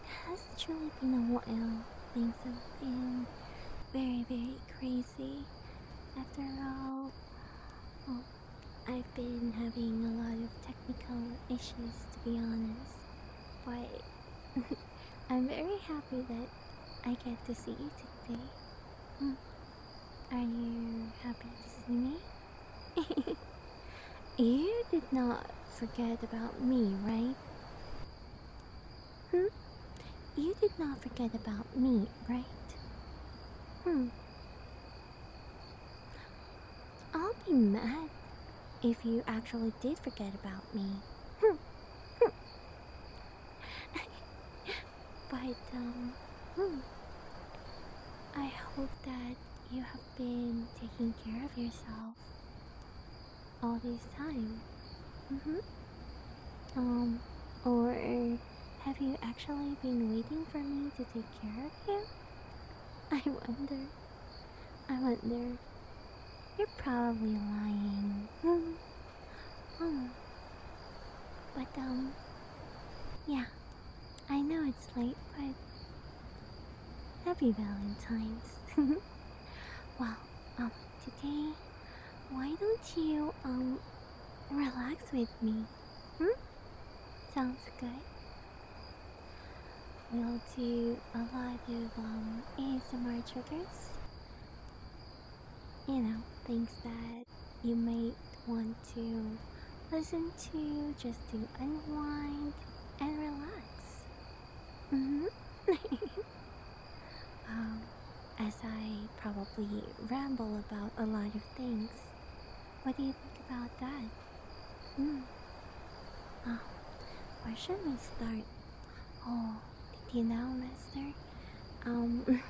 It has truly been a while. Things have been very, very crazy. After all, oh, I've been having a lot of technical issues to be honest, but I'm very happy that I get to see you today. Hmm. Are you happy to see me? You did not forget about me, right? Hmm? You did not forget about me, right? Hmm. I'll be mad if you actually did forget about me. Hmm. But, hmm. I hope that you have been taking care of yourself all this time. Mm-hmm. Um, or have you actually been waiting for me to take care of you? I wonder. I wonder. You're probably lying. Oh, but yeah. I know it's late, but happy Valentine's. Well, today, why don't you relax with me? Hmm? Sounds good. We'll do a lot of ASMR triggers. Things that you might want to listen to just to unwind and relax. Mm-hmm. um, as I probably ramble about a lot of things, what do you think about that? Hmm. Oh, where should we start? Oh, did you know, Master? Um,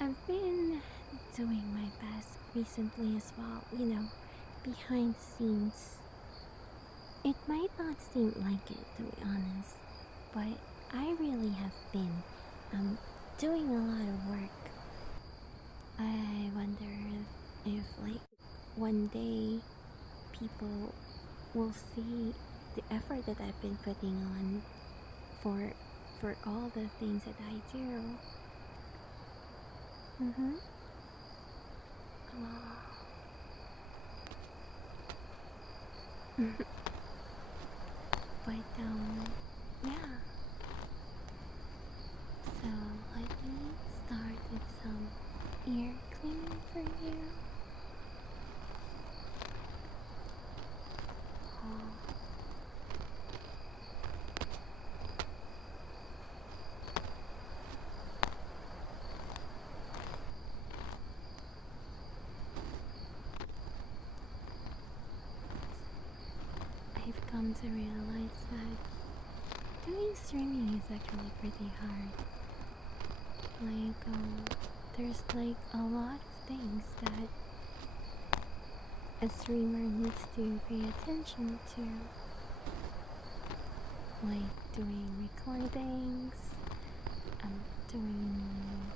I've been doing my best recently as well, behind the scenes. It might not seem like it, to be honest, but I really have been doing a lot of work. I wonder if, like, one day people will see the effort that I've been putting on for for all the things that I do. Mm-hmm. But yeah. So let me start with some ear cleaning for you. Oh, I've come to realize that doing streaming is actually pretty hard. Like, there's like a lot of things that a streamer needs to pay attention to, like doing recordings, doing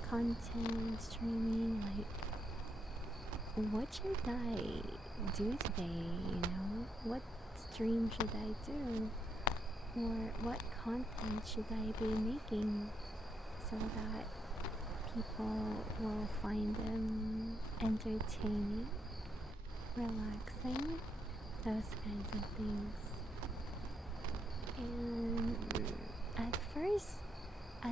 content streaming. Like, what should I do today? What stream should I do? Or what content should I be making so that people will find them entertaining, relaxing, those kinds of things. And at first I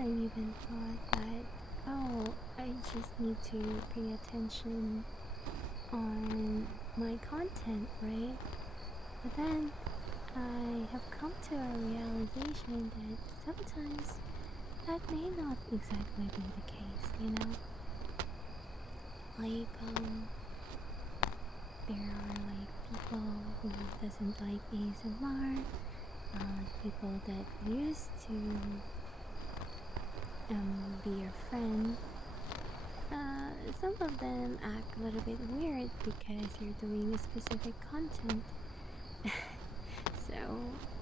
even thought that, oh, I just need to pay attention on my content, right? But then I have come to a realization that sometimes that may not exactly be the case. Like, there are like people who doesn't like ASMR, people that used to be your friend. Some of them act a little bit weird because you're doing a specific content. So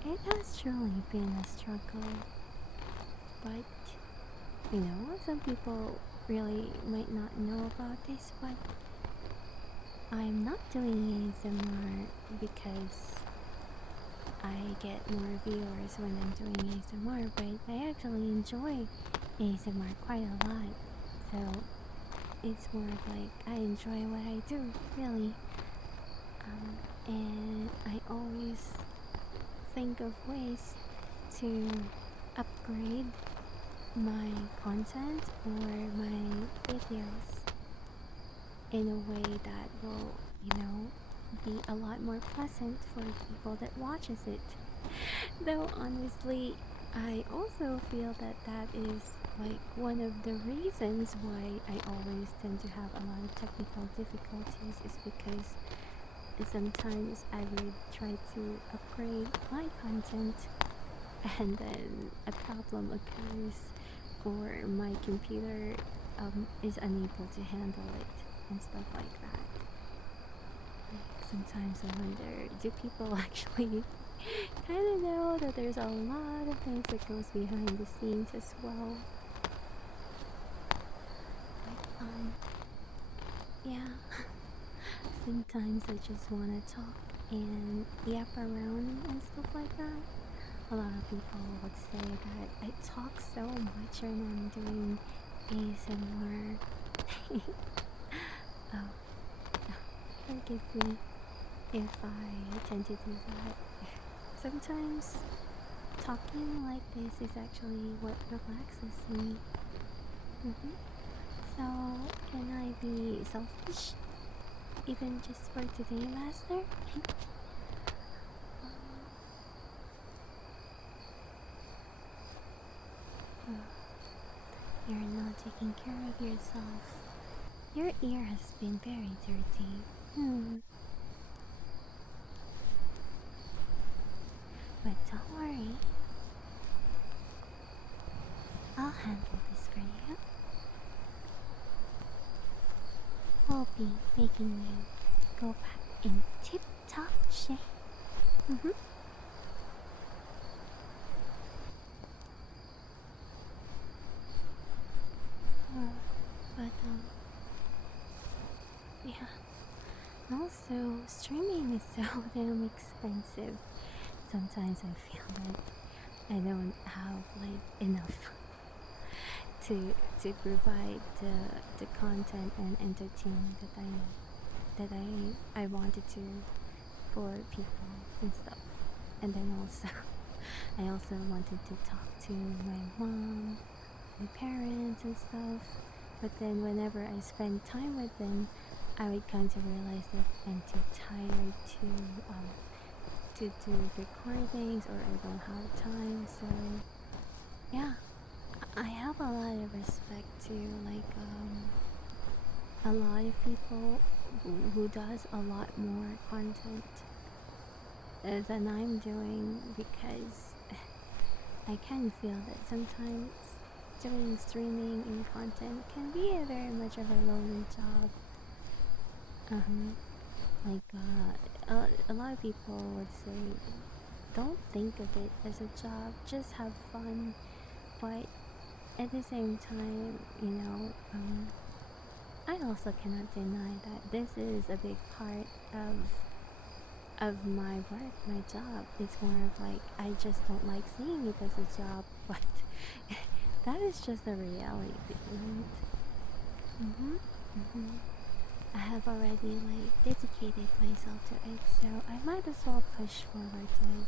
it has truly been a struggle. But some people really might not know about this, but I'm not doing ASMR because I get more viewers when I'm doing ASMR, but I actually enjoy ASMR quite a lot. So it's more of like I enjoy what I do, really. And I always think of ways to upgrade my content or my videos in a way that will, be a lot more pleasant for people that watches it. Though honestly, I also feel that that is like one of the reasons why I always tend to have a lot of technical difficulties is because sometimes I would try to upgrade my content and then a problem occurs or my computer is unable to handle it and stuff like that. Like, sometimes I wonder, do people actually kind of know that there's a lot of things that goes behind the scenes as well? But, yeah. Sometimes I just want to talk and yap around and stuff like that. A lot of people would say that I talk so much when I'm doing ASMR. Oh, forgive me if I tend to do that. Sometimes talking like this is actually what relaxes me. So, can I be selfish? Even just for today, Master? You're not taking care of yourself. Your ear has been very dirty. But don't worry. I'll handle this for you. We'll be making you go back in tip-top shape. But yeah. And also, streaming is so damn expensive. Sometimes I feel like I don't have like enough to provide the content and entertainment that I wanted to for people and stuff. And then also I also wanted to talk to my mom, my parents and stuff. But then whenever I spend time with them, I would come to realize that I'm too tired to do recordings or I don't have time. So yeah, I have a lot of respect to like a lot of people who does a lot more content than I'm doing because I kind of feel that sometimes doing streaming and content can be a very much of a lonely job. A lot of people would say, don't think of it as a job, just have fun. But at the same time, I also cannot deny that this is a big part of my work, my job. It's more of like I just don't like seeing it as a job, but that is just a reality, right? I have already like dedicated myself to it, so I might as well push forward to it.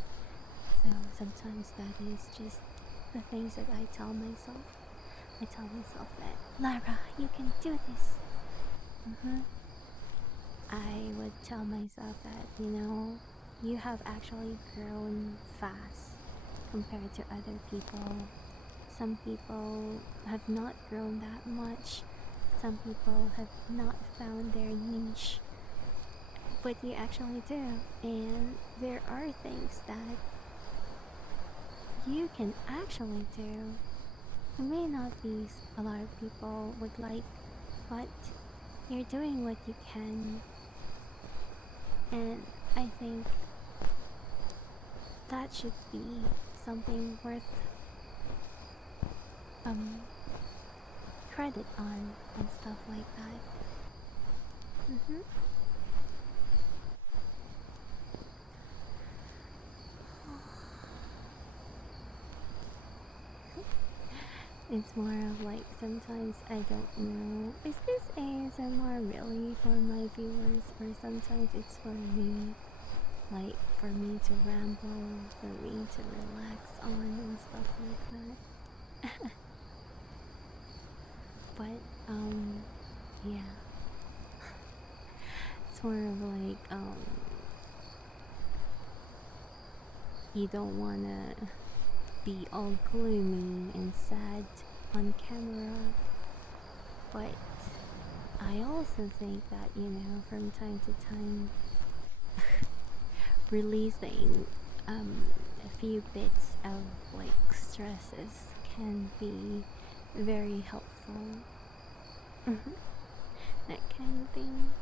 So sometimes that is just the things that I tell myself. I tell myself that, Lara, you can do this. I would tell myself that, you have actually grown fast compared to other people. Some people have not grown that much. Some people have not found their niche. But you actually do. And there are things that you can actually do. It may not be a lot of people would like, but you're doing what you can. And I think that should be something worth credit on and stuff like that. It's more of like sometimes I don't know. Is this ASMR really for my viewers, or sometimes it's for me? Like for me to ramble, for me to relax on and stuff like that. But yeah. It's more of like you don't wanna be all gloomy and sad on camera, but I also think that, you know, from time to time, releasing a few bits of like stresses can be very helpful. That kind of thing.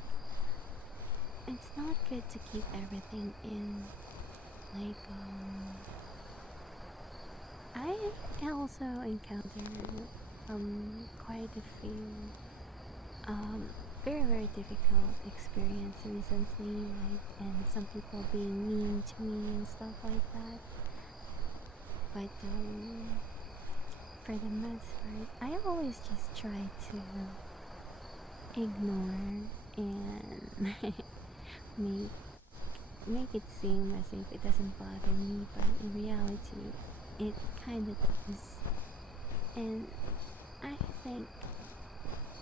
It's not good to keep everything in. Like, I also encountered quite a few very very difficult experience recently, like, and some people being mean to me and stuff like that. But for the most part, I always just try to ignore and make make it seem as if it doesn't bother me, but in reality, it kind of does. And I think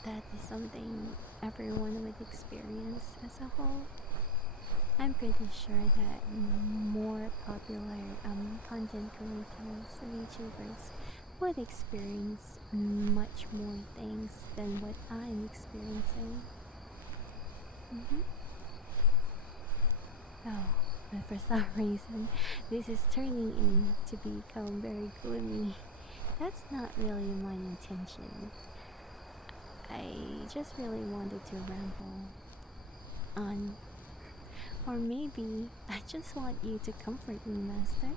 that is something everyone would experience as a whole. I'm pretty sure that more popular content creators, VTubers, would experience much more things than what I'm experiencing. Oh, but for some reason, this is turning in to become very gloomy. That's not really my intention. I just really wanted to ramble on. Or maybe I just want you to comfort me, Master.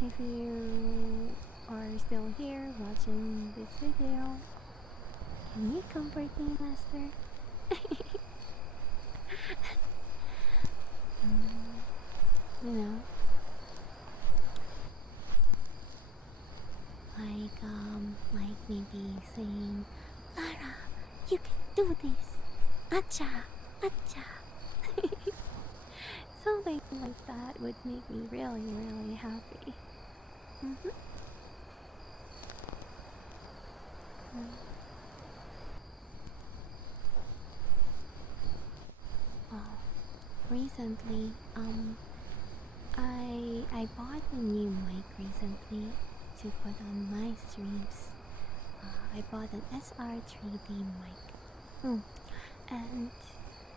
If you are still here watching this video, can you comfort me, Master? You know, like maybe saying, Lara, you can do this. Acha, acha. Something like that would make me really, really happy. Oh, recently, I bought a new mic recently to put on my streams. I bought an SR3D mic. And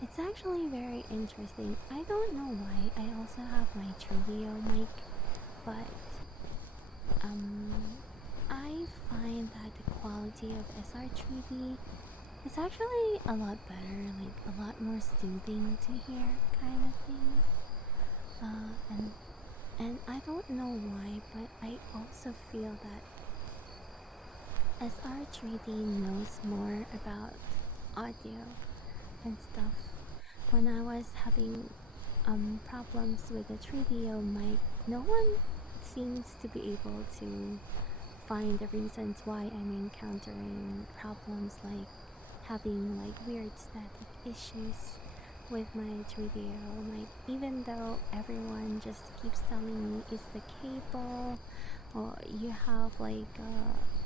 it's actually very interesting. I don't know why. I also have my Trio mic, but I find that the quality of SR3D is actually a lot better, like a lot more soothing to hear, kind of thing. And I don't know why, but I also feel that SR3D knows more about audio and stuff. When I was having problems with the 3DO mic, no one seems to be able to find the reasons why I'm encountering problems, like having like weird static issues with my 3DO mic, even though everyone just keeps telling me it's the cable, or you have like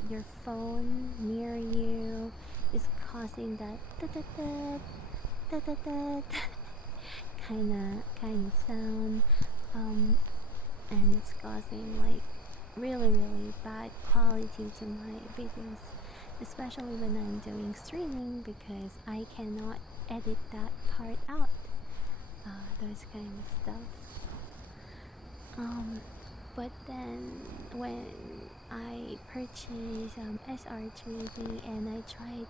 your phone near you is causing that kind of sound, and it's causing like really really bad quality to my videos, especially when I'm doing streaming, because I cannot edit that part out, those kind of stuff. But then when I purchased SR3D and I tried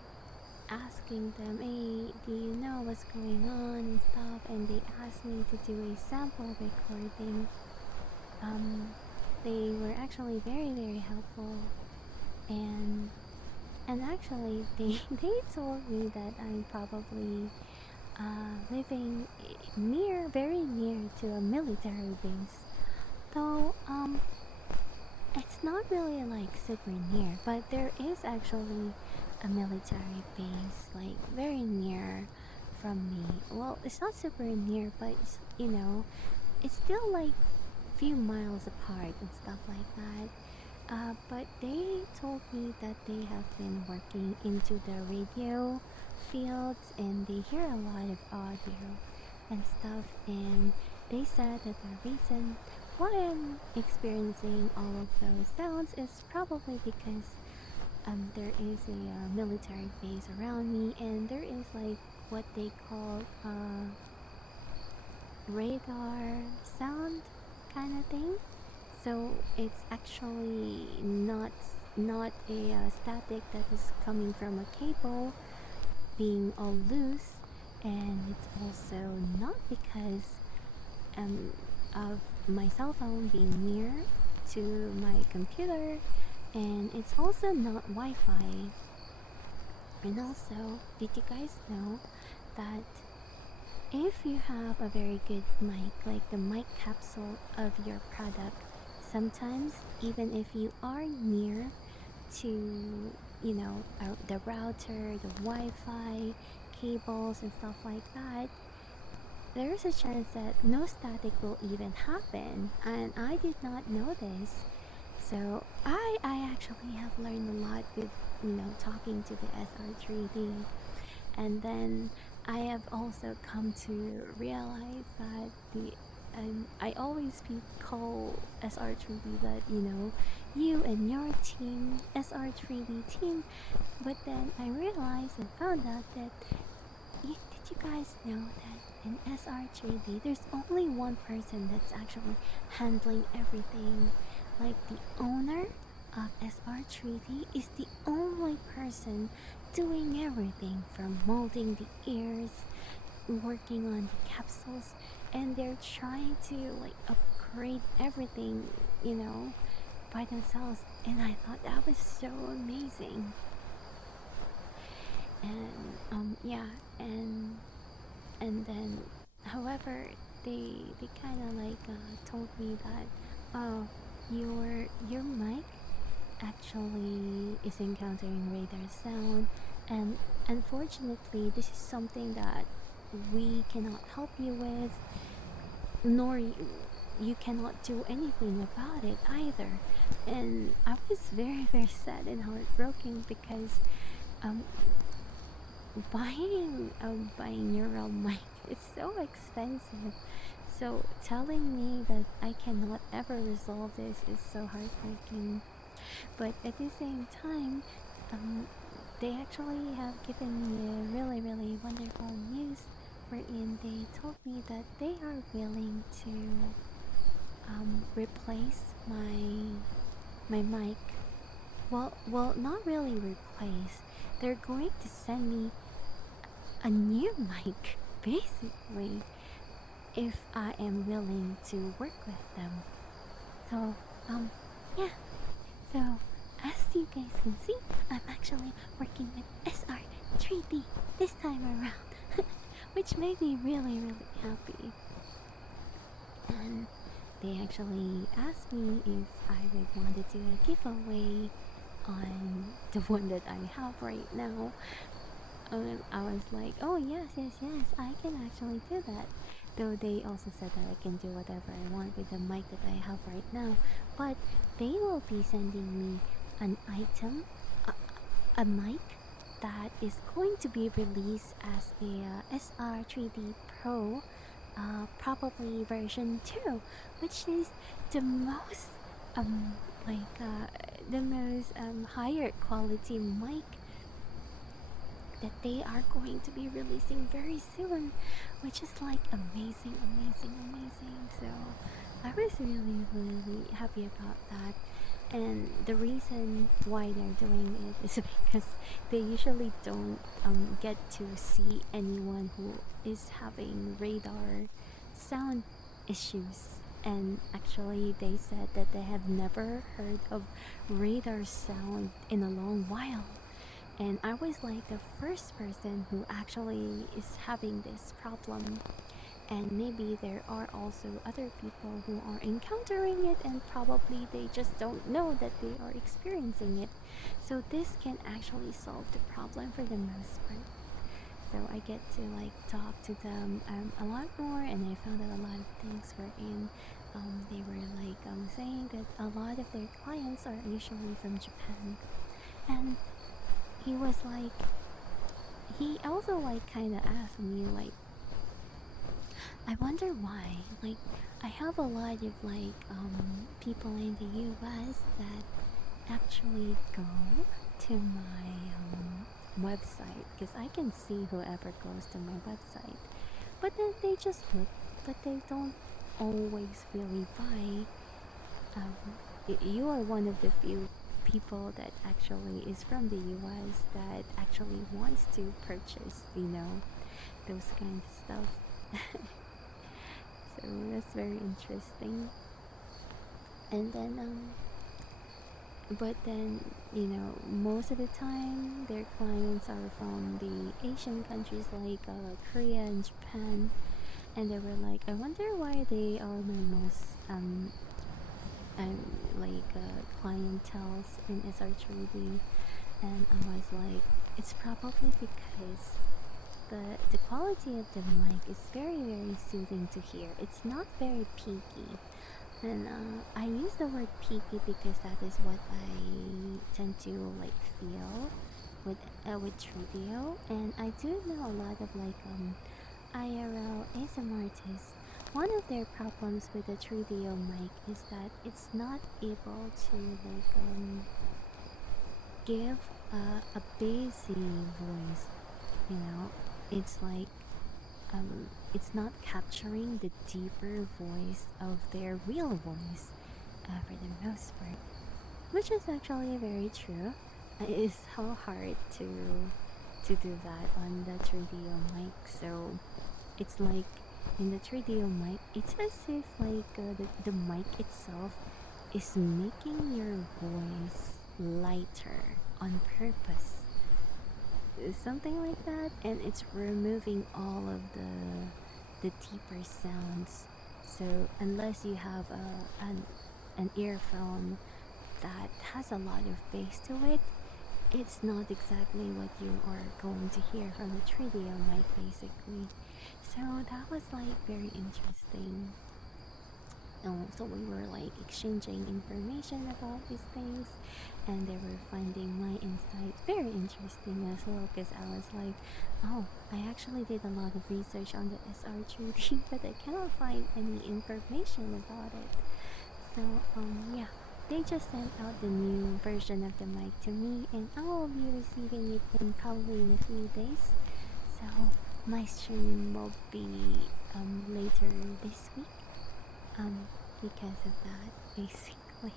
asking them, hey, do you know what's going on and stuff, and they asked me to do a sample recording, they were actually very very helpful, and actually they told me that I'm probably living very near to a military base, though it's it's not really like super near, but there is actually a military base like very near from me. Well, it's not super near, but it's, it's still like few miles apart and stuff like that. But they told me that they have been working into the radio fields and they hear a lot of audio and stuff. And they said that the reason why I'm experiencing all of those sounds is probably because there is a military base around me and there is like what they call radar sound kind of thing. So it's actually not a static that is coming from a cable being all loose, and it's also not because um of my cell phone being near to my computer, and it's also not Wi-Fi. And also, did you guys know that if you have a very good mic, like the mic capsule of your product, sometimes even if you are near to, the router, the Wi-Fi, cables, and stuff like that, there's a chance that no static will even happen. And I did not know this. So I actually have learned a lot with, talking to the SR3D. And then I have also come to realize that I always call SR3D that, you and your team, SR3D team, but then I realized and found out that, did you guys know that in SR3D there's only one person that's actually handling everything? Like the owner of SR3D is the only person doing everything from molding the ears, working on the capsules, and they're trying to like upgrade everything, by themselves. And I thought that was so amazing. And yeah, and then however they kind of like told me that, oh, your mic actually is encountering radar sound, and unfortunately this is something that we cannot help you with, nor you cannot do anything about it either. And I was very very sad and heartbroken because um buying neural mic is so expensive. So telling me that I cannot ever resolve this is so heartbreaking. But at the same time, they actually have given me a really, really wonderful news wherein they told me that they are willing to replace my mic. Well, not really replace. They're going to send me a new mic, basically, if I am willing to work with them. So, yeah. So, as you guys can see, I'm actually working with SR3D this time around, which made me really, really happy. And they actually asked me if I would want to do a giveaway on the one that I have right now. I was like, oh yes, I can actually do that. Though they also said that I can do whatever I want with the mic that I have right now. But they will be sending me an item, a mic that is going to be released as a SR3D Pro, probably version 2, which is the most the most higher quality mic that they are going to be releasing very soon, which is like amazing. So I was really, really happy about that. And the reason why they're doing it is because they usually don't get to see anyone who is having radar sound issues. And actually they said that they have never heard of radar sound in a long while. And I was like the first person who actually is having this problem. And maybe there are also other people who are encountering it and probably they just don't know that they are experiencing it. So this can actually solve the problem for the most part. So I get to like talk to them a lot more, and I found out a lot of things wherein they were like saying that a lot of their clients are usually from Japan. And he was like, he also like kind of asked me like, I wonder why. Like, I have a lot of like people in the U.S. that actually go to my website because I can see whoever goes to my website. But then they just look, but they don't always really buy. Um, you are one of the few people that actually is from the US that actually wants to purchase, those kind of stuff. So that's very interesting. And then but then most of the time their clients are from the Asian countries like Korea and Japan, and they were like, I wonder why they are my most like clientels in SR3D. And I was like, it's probably because the quality of the mic is very very soothing to hear. It's not very peaky. And I use the word peaky because that is what I tend to like feel with Trudio. And I do know a lot of like IRL ASMR artists. One of their problems with the 3DO mic is that it's not able to like give a bassy voice. It's like it's not capturing the deeper voice of their real voice for the most part, which is actually very true. It's so hard to do that on the 3DO mic. So it's like in the 3DO mic, it's as if like the mic itself is making your voice lighter on purpose, something like that, and it's removing all of the deeper sounds. So unless you have an earphone that has a lot of bass to it, it's not exactly what you are going to hear from the 3DO mic basically. So that was like very interesting. So we were like exchanging information about these things, and they were finding my insight very interesting as well. Because I was like, oh, I actually did a lot of research on the SR3D, but I cannot find any information about it. So yeah, they just sent out the new version of the mic to me, and I will be receiving it in probably in a few days. So my stream will be later this week. Because of that, basically.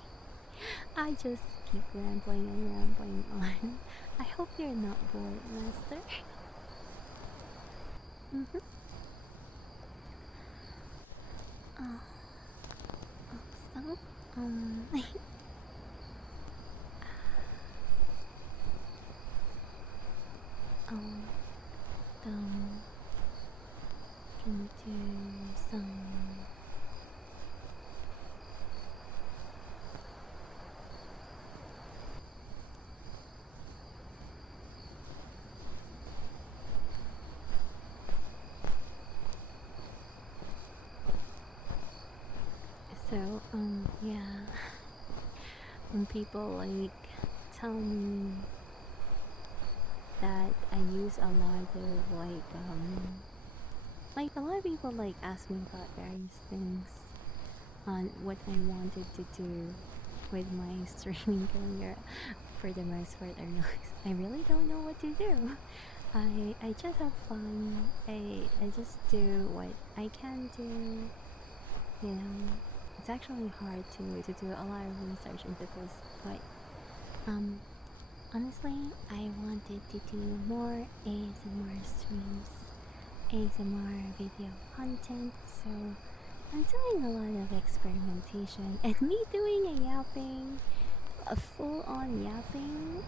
I just keep rambling and rambling on. I hope you're not bored, Master. Mm-hmm. Oh, so, um, um, can do some. So, yeah. When people like tell me that I use a lot of like a lot of people like ask me about various things on what I wanted to do with my streaming career. For the most part, I really don't know what to do. I just have fun. I just do what I can do. It's actually hard to do a lot of research into this, but honestly, I wanted to do more ASMR streams, ASMR video content, so I'm doing a lot of experimentation, and me doing a yapping, a full-on yapping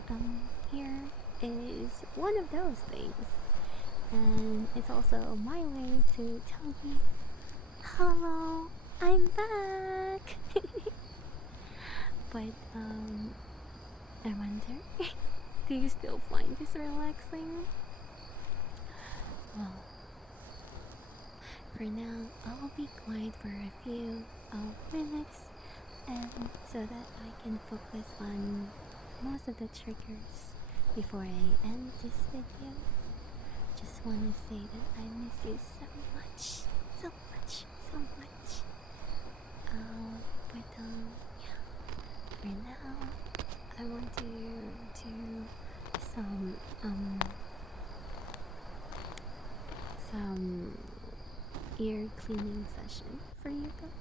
here is one of those things. And it's also my way to tell you, hello, I'm back. But I wonder, do you still find this relaxing? Well, for now, I'll be quiet for a few minutes, and so that I can focus on most of the triggers before I end this video. Just want to say that I miss you so much, so much, so much. But yeah, for now, I want to do some ear cleaning session for you guys.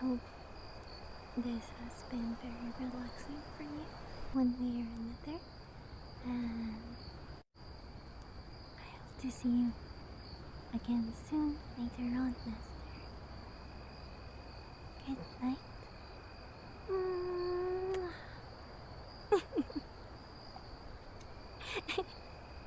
hope this has been very relaxing for you one way or another. And I hope to see you again soon later on, Master. Good night.